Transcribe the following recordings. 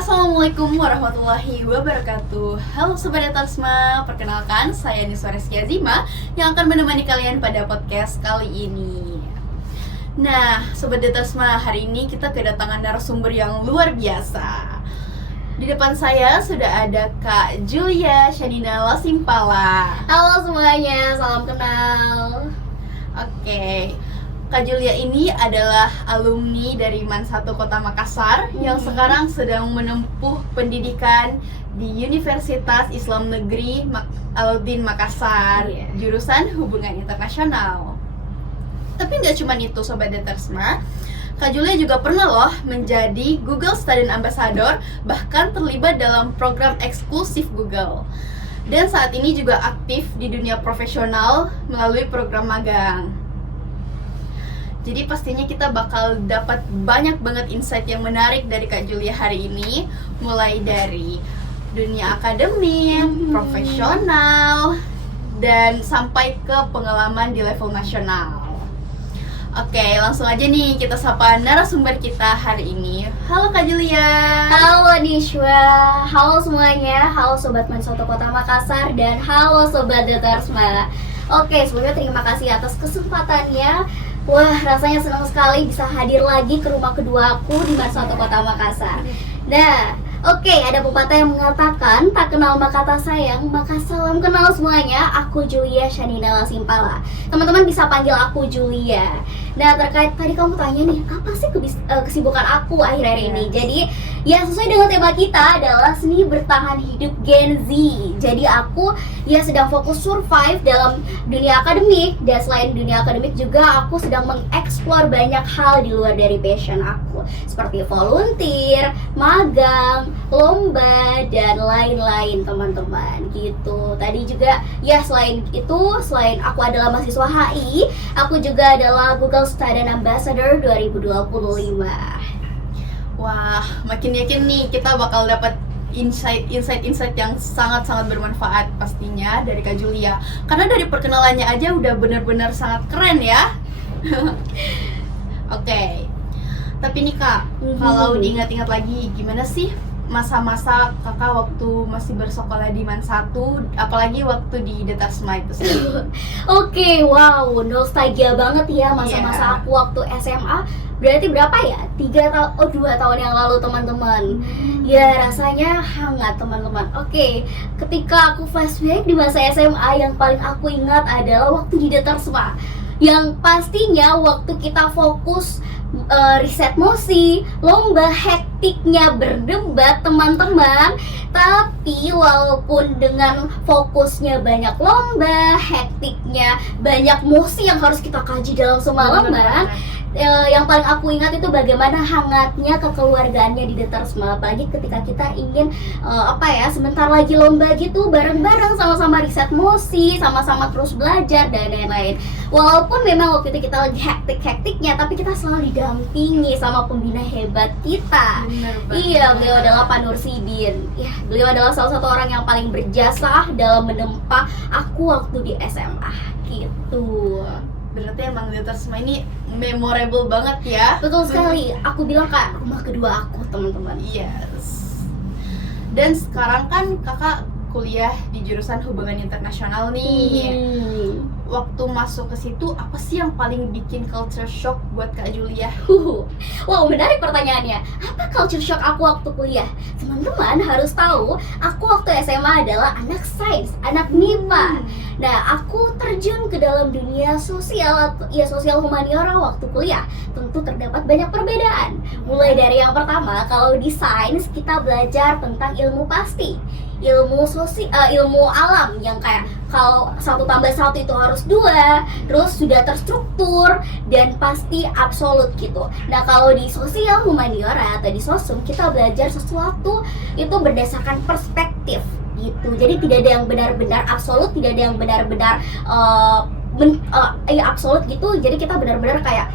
Assalamualaikum warahmatullahi wabarakatuh. Halo Sobat Datarsma, perkenalkan saya Niswa Rizky Azima yang akan menemani kalian pada podcast kali ini. Nah, Sobat Datarsma, hari ini kita kedatangan narasumber yang luar biasa. Di depan saya sudah ada Kak Julia Shanina Lasimpala. Halo semuanya, salam kenal. Oke, Kak Julia ini adalah alumni dari MAN 1 Kota Makassar yang sekarang sedang menempuh pendidikan di Universitas Islam Negeri Alauddin Makassar, jurusan Hubungan Internasional. Tapi nggak cuma itu Sobat Datarsma, Kak Julia juga pernah loh menjadi Google Student Ambassador, bahkan terlibat dalam program eksklusif Google. Dan saat ini juga aktif di dunia profesional melalui program magang. Jadi pastinya kita bakal dapat banyak banget insight yang menarik dari Kak Julia hari ini, mulai dari dunia akademik, profesional, dan sampai ke pengalaman di level nasional. Oke, langsung aja nih kita sapa narasumber kita hari ini. Halo Kak Julia. Halo Nishwa, halo semuanya, halo Sobat MAN 1 Kota Makassar, dan halo Sobat Datarsma. Oke, sebelumnya terima kasih atas kesempatannya. Wah, rasanya senang sekali bisa hadir lagi ke rumah kedua aku di MAN 1 Kota Makassar. Nah, oke, ada pepatah yang mengatakan tak kenal maka tak sayang, maka salam kenal semuanya. Aku Julia Shanina Lasimpala. Teman-teman bisa panggil aku Julia. Nah, terkait tadi kamu tanya nih, apa sih kesibukan aku akhir-akhir ini? Jadi, ya sesuai dengan tema kita adalah seni bertahan hidup Gen Z. Jadi aku ya sedang fokus survive dalam dunia akademik, dan selain dunia akademik juga aku sedang mengeksplor banyak hal di luar dari passion aku, seperti volunteer, magang, lomba, dan lain-lain teman-teman gitu. Tadi juga ya selain aku adalah mahasiswa HI, aku juga adalah Google Student Ambassador 2025. Wah, makin yakin nih kita bakal dapat insight yang sangat-sangat bermanfaat pastinya dari Kak Julia. Karena dari perkenalannya aja udah benar-benar sangat keren ya. Oke. Tapi nih Kak, kalau diingat-ingat lagi, gimana sih masa-masa kakak waktu masih bersekolah di MAN 1, apalagi waktu di Datarsma itu sendiri? Oke, wow, nostalgia banget ya masa-masa aku waktu SMA. Berarti berapa ya? 2 tahun yang lalu teman-teman. Ya rasanya hangat teman-teman. Oke, ketika aku flashback di masa SMA, yang paling aku ingat adalah waktu di Datarsma, yang pastinya waktu kita fokus riset mosi, lomba, hektiknya berdebat teman-teman. Tapi walaupun dengan fokusnya banyak lomba, hektiknya banyak mosi yang harus kita kaji dalam semalaman, yang paling aku ingat itu bagaimana hangatnya kekeluargaannya di Datarsma. Apalagi ketika kita ingin sebentar lagi lomba gitu, bareng-bareng sama-sama riset mosi, sama-sama terus belajar dan lain-lain. Walaupun memang waktu itu kita lagi hektik-hektiknya, tapi kita selalu didampingi sama pembina hebat kita. Iya, beliau adalah Pak Nursidin. Ya, beliau adalah salah satu orang yang paling berjasa dalam menempa aku waktu di SMA gitu. Berarti emang Datarsma ini memorable banget ya. Betul sekali, aku bilang Kak, rumah kedua aku teman-teman. Yes. Dan sekarang kan kakak kuliah di jurusan Hubungan Internasional nih. Waktu masuk ke situ, apa sih yang paling bikin culture shock buat Kak Julia? Wow, menarik pertanyaannya. Apa culture shock aku waktu kuliah? Teman-teman harus tahu, aku waktu SMA adalah anak sains, anak MIPA. Nah, aku terjun ke dalam dunia sosial humaniora waktu kuliah. Tentu terdapat banyak perbedaan. Mulai dari yang pertama, kalau di sains kita belajar tentang ilmu pasti, ilmu alam yang kayak kalau 1+1 itu harus 2, terus sudah terstruktur dan pasti absolut gitu. Nah, kalau di sosial humaniora atau di sosum kita belajar sesuatu itu berdasarkan perspektif gitu. Jadi tidak ada yang benar-benar absolut, tidak ada yang benar-benar absolut gitu. Jadi kita benar-benar kayak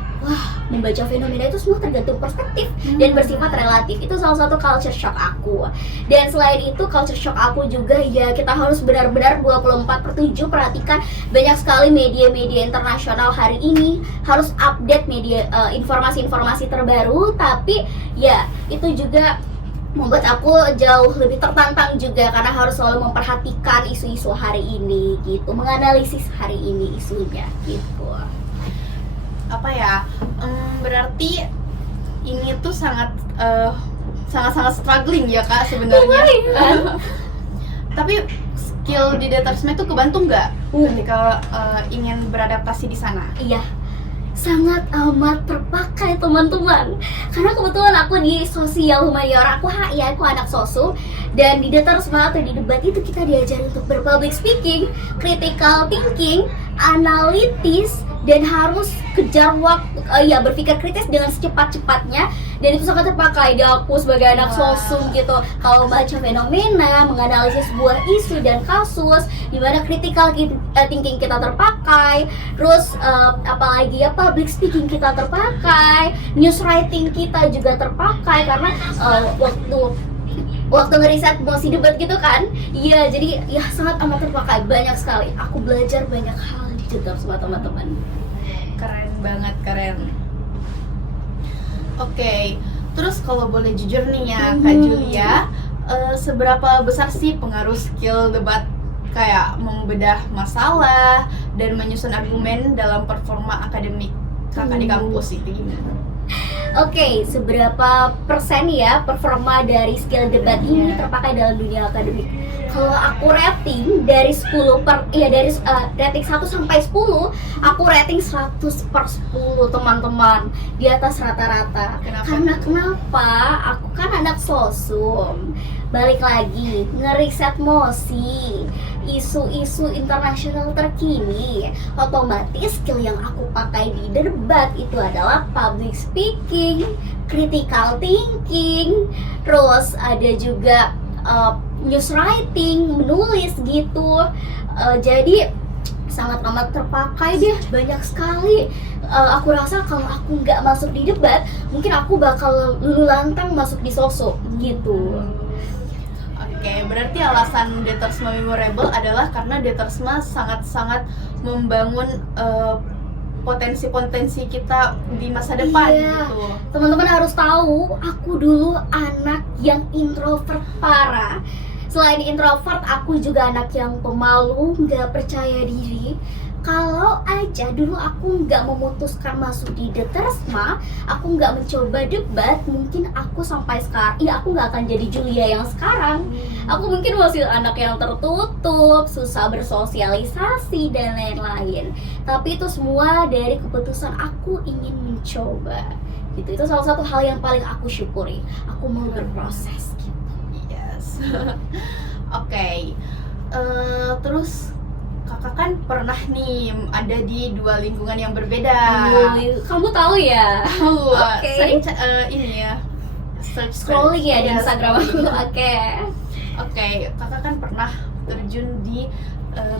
membaca fenomena itu semua tergantung perspektif dan bersifat relatif. Itu salah satu culture shock aku. Dan selain itu culture shock aku juga ya kita harus benar-benar 24/7 perhatikan banyak sekali media-media internasional hari ini, harus update media informasi-informasi terbaru. Tapi ya itu juga membuat aku jauh lebih tertantang juga karena harus selalu memperhatikan isu-isu hari ini gitu, menganalisis hari ini isunya gitu. Apa ya? Berarti ini tuh sangat struggling ya Kak sebenarnya. Tapi skill di detarsement itu kebantu nggak ketika ingin beradaptasi di sana? Iya, sangat amat terpakai teman-teman. Karena kebetulan aku di sosial humaniora, aku HI, aku anak sosu. Dan di detarsement atau di debat itu kita diajarin untuk berpublic speaking, critical thinking, analitis, dan harus kejar waktu, berpikir kritis dengan secepat-cepatnya. Dan itu sangat terpakai di aku sebagai anak sosum gitu. Kalau baca fenomena, menganalisis sebuah isu dan kasus, di mana critical thinking kita terpakai, terus apalagi ya, public speaking kita terpakai, news writing kita juga terpakai karena waktu ngeriset mosi debat gitu kan. Iya, jadi ya sangat amat terpakai, banyak sekali. Aku belajar banyak hal juga sama teman-teman. Keren banget, keren. Oke, terus kalau boleh jujur nih ya Kak Julia, seberapa besar sih pengaruh skill debat kayak membedah masalah dan menyusun argumen dalam performa akademik Kakak di kampus itu gimana? Oke, seberapa persen ya performa dari skill debat ini terpakai dalam dunia akademik? Kalau aku rating dari 10 rating 1 sampai 10, aku rating 100/10 teman-teman, di atas rata-rata. Karena kenapa? Aku kan anak sosum. Balik lagi, ngeriset mosi, isu-isu internasional terkini, otomatis skill yang aku pakai di debat itu adalah public speaking, critical thinking, terus ada juga news writing, menulis gitu. Jadi sangat amat terpakai deh, banyak sekali. Aku rasa kalau aku nggak masuk di debat, mungkin aku bakal lulu lantang masuk di sosok gitu. Oke, berarti alasan detarsement memorable adalah karena detarsement sangat-sangat membangun potensi-potensi kita di masa depan gitu. Teman-teman harus tahu, aku dulu anak yang introvert parah. Selain introvert, aku juga anak yang pemalu, nggak percaya diri. Kalau aja dulu aku nggak memutuskan masuk di Detarsma, aku nggak mencoba debat, mungkin aku sampai sekarang, aku nggak akan jadi Julia yang sekarang. Aku mungkin masih anak yang tertutup, susah bersosialisasi dan lain-lain. Tapi itu semua dari keputusan aku ingin mencoba. Gitu. Itu salah satu hal yang paling aku syukuri. Aku mau berproses. Gitu. Yes. Oke. Terus kakak kan pernah nih ada di 2 lingkungan yang berbeda. Kamu tahu ya? Tahu. Sering ini ya. Scrolling ya di Instagram aku. Oke, kakak kan pernah terjun di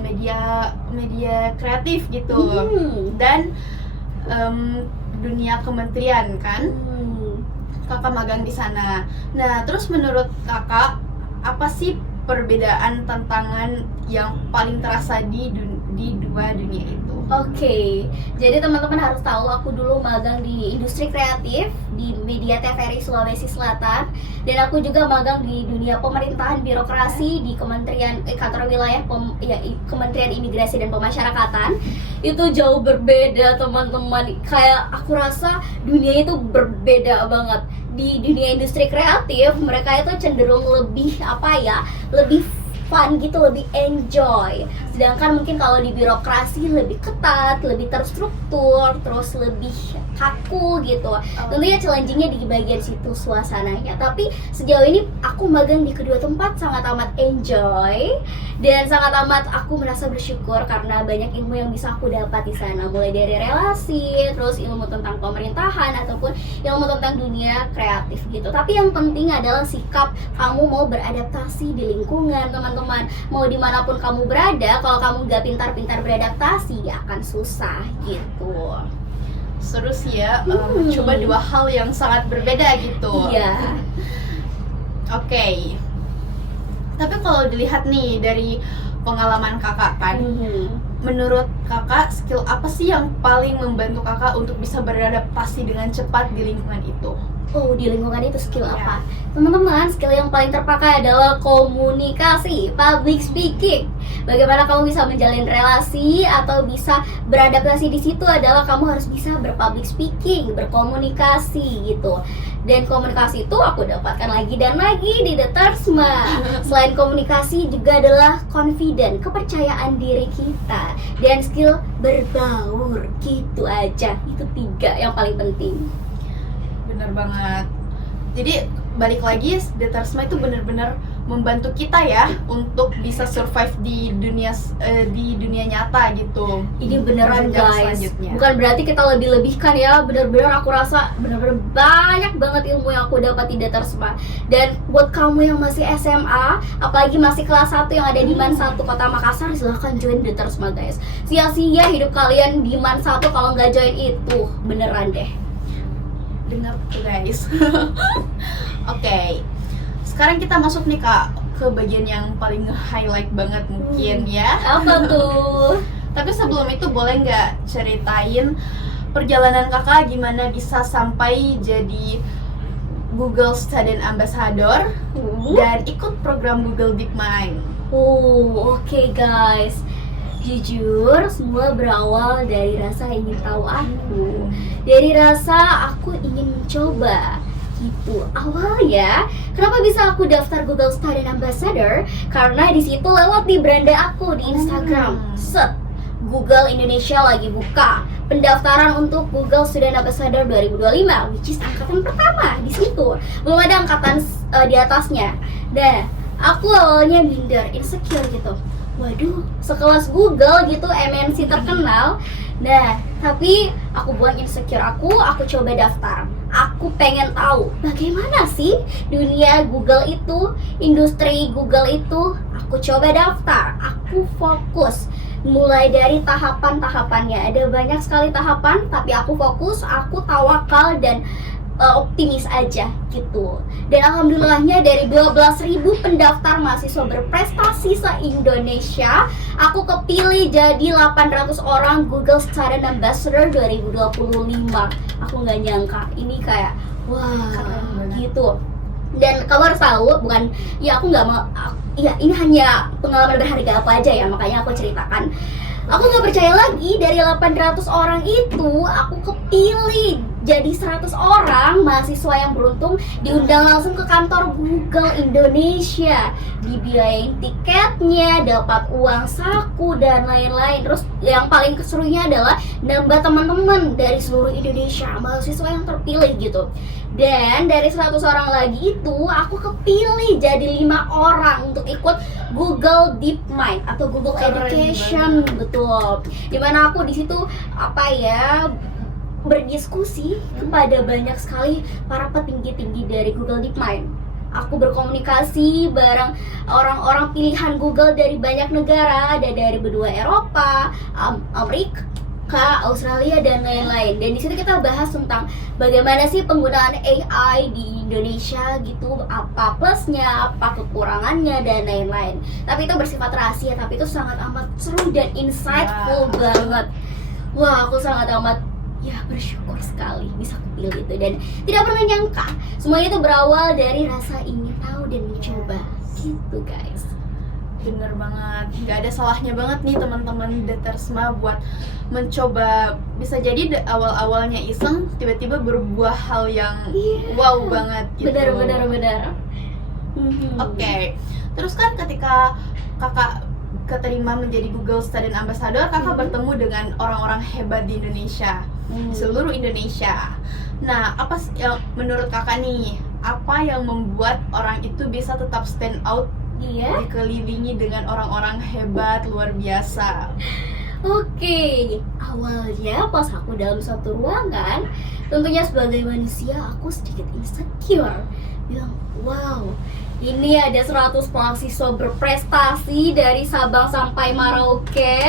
media kreatif gitu. Dan dunia kementerian kan. Kakak magang di sana. Nah, terus menurut kakak apa sih perbedaan tantangan yang paling terasa di 2 dunia itu? Oke, jadi teman-teman harus tahu aku dulu magang di industri kreatif di Media TVRI Sulawesi Selatan, dan aku juga magang di dunia pemerintahan birokrasi di Kementerian Kantor Wilayah Kementerian Imigrasi dan Pemasyarakatan. Itu jauh berbeda teman-teman. Kayak aku rasa dunia itu berbeda banget. Di dunia industri kreatif mereka itu cenderung lebih lebih fun gitu, lebih enjoy. Sedangkan mungkin kalau di birokrasi lebih ketat, lebih terstruktur, terus lebih kaku gitu. Tentunya challengingnya di bagian situ suasananya. Tapi sejauh ini aku magang di kedua tempat sangat amat enjoy, dan sangat amat aku merasa bersyukur karena banyak ilmu yang bisa aku dapat di sana, mulai dari relasi, terus ilmu tentang pemerintahan ataupun ilmu tentang dunia kreatif gitu. Tapi yang penting adalah sikap kamu mau beradaptasi di lingkungan teman-teman. Mau dimanapun kamu berada, kalau kamu nggak pintar-pintar beradaptasi ya akan susah gitu. Seru sih ya, coba 2 hal yang sangat berbeda gitu. Iya. Oke. Tapi kalau dilihat nih dari pengalaman kakak kan, menurut kakak skill apa sih yang paling membantu kakak untuk bisa beradaptasi dengan cepat di lingkungan itu? Oh, di lingkungan itu skill Iya. apa? Teman-teman, skill yang paling terpakai adalah komunikasi, public speaking. Bagaimana kamu bisa menjalin relasi atau bisa beradaptasi di situ adalah kamu harus bisa berpublic speaking, berkomunikasi gitu. Dan komunikasi itu aku dapatkan lagi dan lagi di The Tersma. Selain komunikasi juga adalah confident, kepercayaan diri kita, dan skill berbaur. Gitu aja. Itu 3 yang paling penting. Bener banget. Jadi balik lagi, The Tersma itu bener-bener membantu kita ya untuk bisa survive di dunia nyata gitu. Ini beneran Jenjang guys, selanjutnya. bukan berarti kita lebih-lebihkan ya. Bener-bener aku rasa bener-bener banyak banget ilmu yang aku dapat di Tersma. Dan buat kamu yang masih SMA, apalagi masih kelas 1 yang ada di MAN 1 Kota Makassar, silahkan join Tersma guys. Sia-sia hidup kalian di MAN 1 kalau nggak join itu, beneran deh. Dengar tuh guys. Oke. Sekarang kita masuk nih Kak ke bagian yang paling highlight banget mungkin ya. Apa tuh? Tapi sebelum itu boleh nggak ceritain perjalanan kakak gimana bisa sampai jadi Google Student Ambassador dan ikut program Google DeepMind? Oke guys. Jujur, semua berawal dari rasa ingin tahu aku. Dari rasa aku ingin mencoba. Gitu. Awalnya, kenapa bisa aku daftar Google Student Ambassador? Karena di situ lewat di beranda aku di Instagram. Set. Google Indonesia lagi buka pendaftaran untuk Google Student Ambassador 2025, which is angkatan pertama di situ. Belum ada angkatan di atasnya. Dan aku awalnya minder, insecure gitu. Waduh, sekelas Google gitu, MNC terkenal. Nah, tapi aku buang insecure aku coba daftar. Aku pengen tahu bagaimana sih dunia Google itu, industri Google itu. Aku coba daftar, aku fokus. Mulai dari tahapan-tahapannya, ada banyak sekali tahapan, tapi aku fokus, aku tawakal dan optimis aja gitu. Dan alhamdulillahnya dari 12.000 pendaftar mahasiswa berprestasi se-Indonesia, aku kepilih jadi 800 orang Google Student Ambassador 2025. Aku nggak nyangka, ini kayak wah gitu. Dan kamu harus tahu, bukan ya aku nggak mau, ya ini hanya pengalaman berharga aku aja ya, makanya aku ceritakan. Aku nggak percaya lagi, dari 800 orang itu aku kepilih jadi 100 orang mahasiswa yang beruntung diundang langsung ke kantor Google Indonesia, dibiayain tiketnya, dapat uang saku dan lain-lain. Terus yang paling keserunya adalah nambah teman-teman dari seluruh Indonesia, mahasiswa yang terpilih gitu. Dan dari 100 orang lagi itu aku kepilih jadi 5 orang untuk ikut Google DeepMind atau Google Keren Education, banget. betul. Dimana aku di situ berdiskusi kepada banyak sekali para petinggi-tinggi dari Google DeepMind. Aku berkomunikasi bareng orang-orang pilihan Google dari banyak negara, ada dari benua Eropa, Amerika, Australia dan lain-lain. Dan di situ kita bahas tentang bagaimana sih penggunaan AI di Indonesia gitu, apa plusnya, apa kekurangannya dan lain-lain. Tapi itu bersifat rahasia, tapi itu sangat amat seru dan insightful banget. Wah, aku sangat amat bersyukur sekali bisa kepilih itu, dan tidak pernah nyangka semuanya itu berawal dari rasa ingin tahu dan mencoba gitu guys. Bener banget, nggak ada salahnya banget nih teman-teman The Tersma buat mencoba. Bisa jadi awal-awalnya iseng, tiba-tiba berbuah hal yang wow banget gitu. Benar. Oke. Terus kan ketika kakak keterima menjadi Google Student Ambassador, kakak bertemu dengan orang-orang hebat di Indonesia, di seluruh Indonesia. Nah, apa yang menurut kakak nih, apa yang membuat orang itu bisa tetap stand out dikelilingi dengan orang-orang hebat luar biasa? Oke, awalnya pas aku dalam satu ruangan, tentunya sebagai manusia aku sedikit insecure. Bilang, wow, ini ada 100 mahasiswa berprestasi dari Sabang sampai Merauke.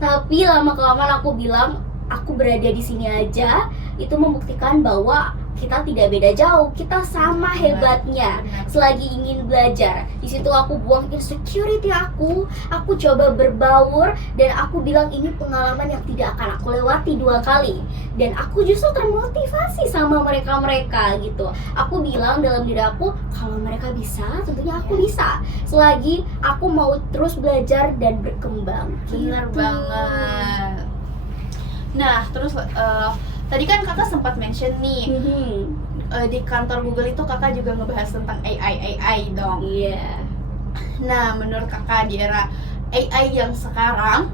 Tapi lama-kelamaan aku bilang, aku berada di sini aja, itu membuktikan bahwa kita tidak beda jauh, kita sama hebatnya. Benar. Selagi ingin belajar, di situ aku buang insecurity aku coba berbaur dan aku bilang ini pengalaman yang tidak akan aku lewati 2 kali. Dan aku justru termotivasi sama mereka gitu. Aku bilang dalam diri aku, kalau mereka bisa, tentunya aku bisa. Selagi aku mau terus belajar dan berkembang. Bener Gitu. banget. Nah, terus tadi kan kakak sempat mention nih di kantor Google itu kakak juga ngebahas tentang AI dong. Iya. Nah, menurut kakak di era AI yang sekarang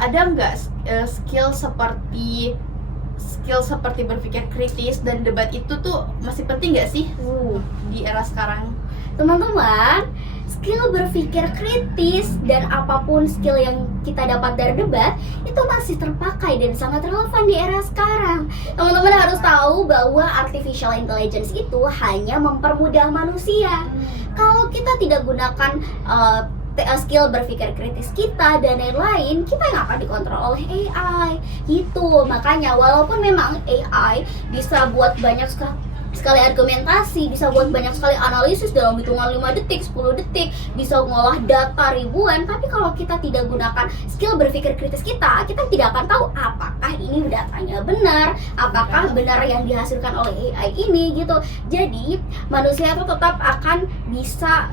ada nggak skill seperti berpikir kritis dan debat itu tuh masih penting nggak sih di era sekarang? Teman-teman, skill berpikir kritis dan apapun skill yang kita dapat dari debat itu masih terpakai dan sangat relevan di era sekarang. Teman-teman harus tahu bahwa artificial intelligence itu hanya mempermudah manusia. Kalau kita tidak gunakan skill berpikir kritis kita dan lain-lain, kita yang akan dikontrol oleh AI gitu. Makanya walaupun memang AI bisa buat banyak sekali argumentasi, bisa buat banyak sekali analisis dalam hitungan 5 detik, 10 detik, bisa ngolah data ribuan, tapi kalau kita tidak gunakan skill berpikir kritis kita tidak akan tahu apakah ini datanya benar, apakah benar yang dihasilkan oleh AI ini gitu. Jadi manusia itu tetap akan bisa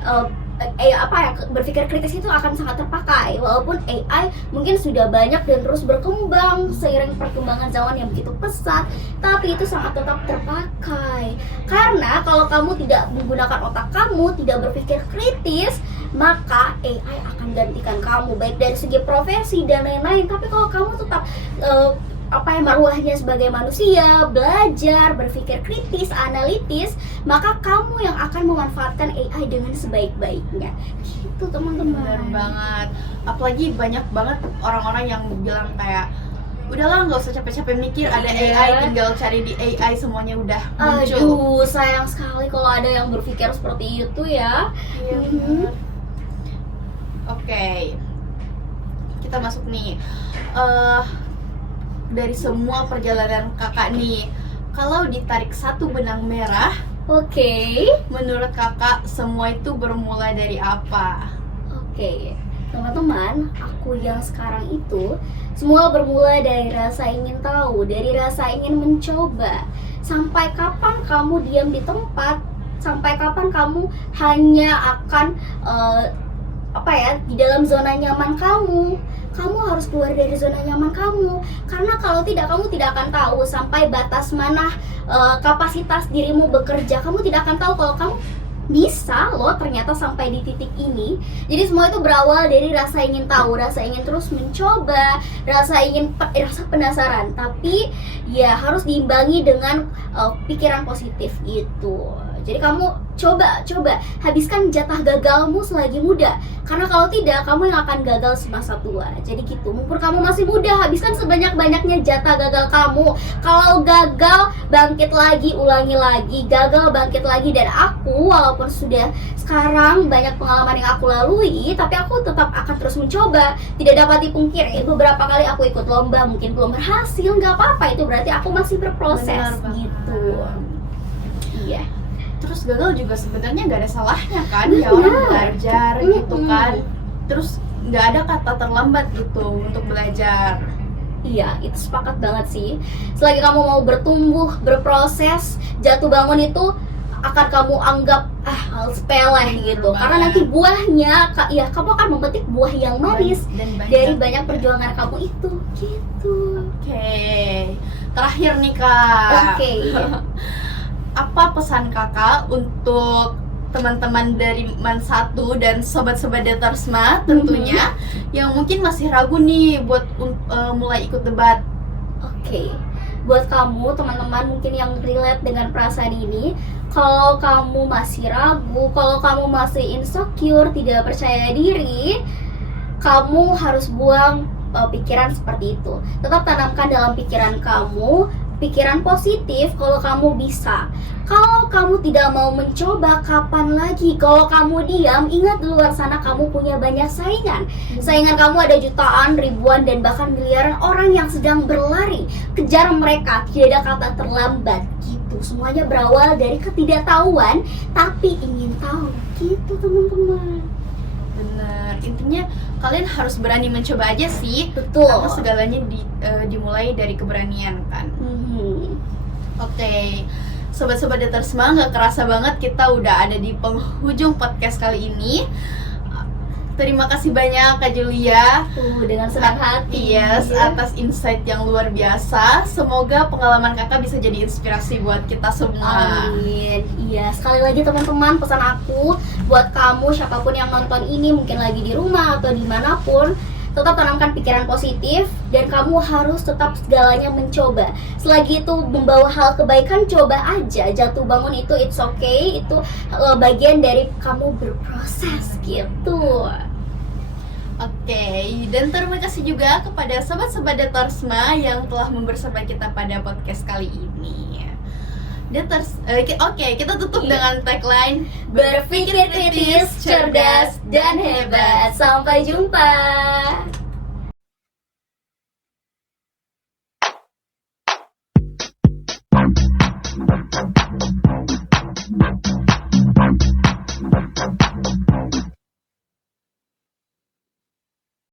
berpikir kritis itu akan sangat terpakai walaupun AI mungkin sudah banyak dan terus berkembang seiring perkembangan zaman yang begitu pesat, tapi itu sangat tetap terpakai karena kalau kamu tidak menggunakan otak kamu, tidak berpikir kritis, maka AI akan gantikan kamu baik dari segi profesi dan lain-lain. Tapi kalau kamu tetap marwahnya sebagai manusia, belajar, berpikir kritis, analitis, maka kamu yang akan memanfaatkan AI dengan sebaik-baiknya. Gitu teman-teman. Bener banget. Apalagi banyak banget orang-orang yang bilang kayak, udahlah nggak usah capek-capek mikir, ada AI, tinggal cari di AI semuanya udah muncul. Aduh, sayang sekali kalau ada yang berpikir seperti itu ya. Iya, bener. Oke, kita masuk nih. Dari semua perjalanan kakak nih, kalau ditarik satu benang merah, Oke. menurut kakak semua itu bermula dari apa? Oke, teman-teman, aku yang sekarang itu semua bermula dari rasa ingin tahu, dari rasa ingin mencoba. Sampai kapan kamu diam di tempat? Sampai kapan kamu hanya akan di dalam zona nyaman kamu? Kamu harus keluar dari zona nyaman kamu, karena kalau tidak, kamu tidak akan tahu sampai batas mana kapasitas dirimu bekerja. Kamu tidak akan tahu kalau kamu bisa loh ternyata sampai di titik ini. Jadi semua itu berawal dari rasa ingin tahu, rasa ingin terus mencoba, rasa penasaran. Tapi ya harus diimbangi dengan pikiran positif gitu. Jadi kamu coba habiskan jatah gagalmu selagi muda, karena kalau tidak kamu yang akan gagal semasa tua. Jadi gitu, mumpung kamu masih muda, habiskan sebanyak-banyaknya jatah gagal kamu. Kalau gagal, bangkit lagi, ulangi lagi, gagal, bangkit lagi. Dan aku walaupun sudah sekarang banyak pengalaman yang aku lalui, tapi aku tetap akan terus mencoba. Tidak dapat dipungkiri, beberapa kali aku ikut lomba mungkin belum berhasil, nggak apa-apa, itu berarti aku masih berproses gitu. Iya. Terus gagal juga sebenarnya nggak ada salahnya kan, ya orang belajar gitu kan. Terus nggak ada kata terlambat gitu untuk belajar. Iya, itu sepakat banget sih. Selagi kamu mau bertumbuh, berproses, jatuh bangun itu akan kamu anggap hal sepele gitu. Karena nanti buahnya, kamu akan memetik buah yang manis dari banyak perjuangan kamu itu gitu. Oke. Terakhir nih Kak. Oke. Apa pesan kakak untuk teman-teman dari Man 1 dan sobat-sobat Datarsma tentunya yang mungkin masih ragu nih buat mulai ikut debat? Oke. Buat kamu teman-teman mungkin yang relate dengan perasaan ini, kalau kamu masih ragu, kalau kamu masih insecure, tidak percaya diri, kamu harus buang pikiran seperti itu. Tetap tanamkan dalam pikiran kamu pikiran positif kalau kamu bisa. Kalau kamu tidak mau mencoba, kapan lagi? Kalau kamu diam, ingat di luar sana kamu punya banyak saingan. Saingan kamu ada jutaan, ribuan, dan bahkan miliaran orang yang sedang berlari. Kejar mereka, tidak ada kata terlambat gitu gitu. Semuanya berawal dari ketidaktahuan tapi ingin tahu gitu teman-teman. Bener, intinya kalian harus berani mencoba aja sih. Betul. Karena segalanya dimulai dari keberanian kan. Oke, sobat-sobat Datersma, nggak kerasa banget kita udah ada di penghujung podcast kali ini. Terima kasih banyak Kak Julia. Dengan senang hati. Yes, atas insight yang luar biasa. Semoga pengalaman kakak bisa jadi inspirasi buat kita semua. Amin. Iya, sekali lagi teman-teman, pesan aku buat kamu siapapun yang nonton ini, mungkin lagi di rumah atau dimanapun, tetap tanamkan pikiran positif dan kamu harus tetap segalanya mencoba. Selagi itu membawa hal kebaikan, coba aja. Jatuh bangun itu it's okay, itu bagian dari kamu berproses gitu. Oke, dan terima kasih juga kepada sobat-sobat Datersma yang telah membersamai kita pada podcast kali ini. Oke, kita tutup dengan tagline Berpikir kritis, cerdas, dan hebat. Sampai jumpa.